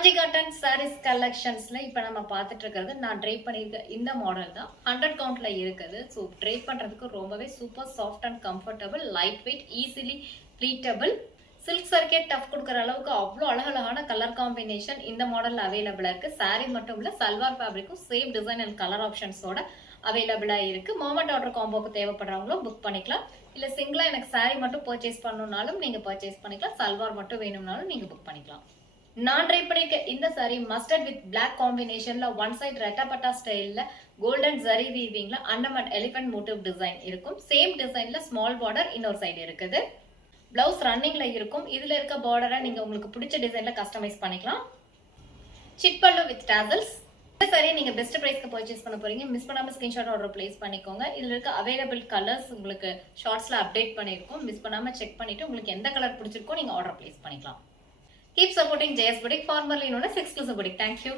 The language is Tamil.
காஞ்சி காட்டன் சாரீஸ் கலெக்ஷன்ஸ்ல இப்ப நம்ம பார்த்துட்டு இருக்கிறது நான் ட்ரை பண்ணியிருக்க இந்த மாடல் தான் 100 கவுண்ட்ல இருக்குது. ஸோ ட்ரை பண்றதுக்கு ரொம்பவே super soft and comfortable, light weight, easily pleatable, silk சர்க்கே டஃப் கொடுக்குற அளவுக்கு அவ்வளோ அழகழகான கலர் காம்பினேஷன் இந்த மாடல்ல அவைலபிளா இருக்கு. சாரீ மட்டும் இல்ல, சல்வார் ஃபேப்ரிக்கும் சேம் டிசைன் அண்ட் கலர் ஆப்ஷன்ஸோட அவைலபிளா இருக்கு. மொமெண்ட் ஆர்டர் காம்போக்கு தேவைப்படுறவங்களும் புக் பண்ணிக்கலாம். இல்ல சிங்கிளா எனக்கு சாரீ மட்டும் பர்ச்சேஸ் பண்ணணும்னாலும் நீங்க பர்ச்சேஸ் பண்ணிக்கலாம். சல்வார் மட்டும் வேணும்னாலும் நீங்க புக் பண்ணிக்கலாம். நான் ட்ரை பண்ணிருக்க இந்த சாரி மஸ்டர்ட் வித் பிளாக் காம்பினேஷன்ல ஒன் சைட் ரெட்டப்பட்டா ஸ்டைல்ல கோல்டன் ஜரி வீவிங்ல அண்டர்மட் எலிபென்ட் மோட்டிவ் டிசைன் இருக்கும். சேம் டிசைன்ல ஸ்மால் பார்டர் இன்னொரு சைடு இருக்குது. பிளவுஸ் ரன்னிங்ல இருக்கும். இதுல இருக்க பார்டரை நீங்க உங்களுக்கு பிடிச்ச டிசைன்ல கஸ்டமைஸ் பண்ணிக்கலாம். சிட்பல்லு வித் டாசல்ஸ். இந்த சாரி நீங்க பெஸ்ட் பிரைஸ்க்கு பர்ச்சேஸ் பண்ண போறீங்க. மிஸ் பண்ணாம ஸ்கிரீன்ஷாட் ஆர்டர் பிளேஸ் பண்ணிக்கோங்க. இதுல இருக்க அவைலபிள் கலர்ஸ் உங்களுக்கு ஷார்ட்ஸ்ல அப்டேட் பண்ணிருக்கோம். மிஸ் பண்ணாம செக் பண்ணிட்டு உங்களுக்கு எந்த கலர் பிடிச்சிருக்கோ நீங்க ஆர்டர் பிளேஸ் பண்ணிக்கலாம். Keep supporting JS Boutique, formerly known as Exclusive Boutique. Thank you.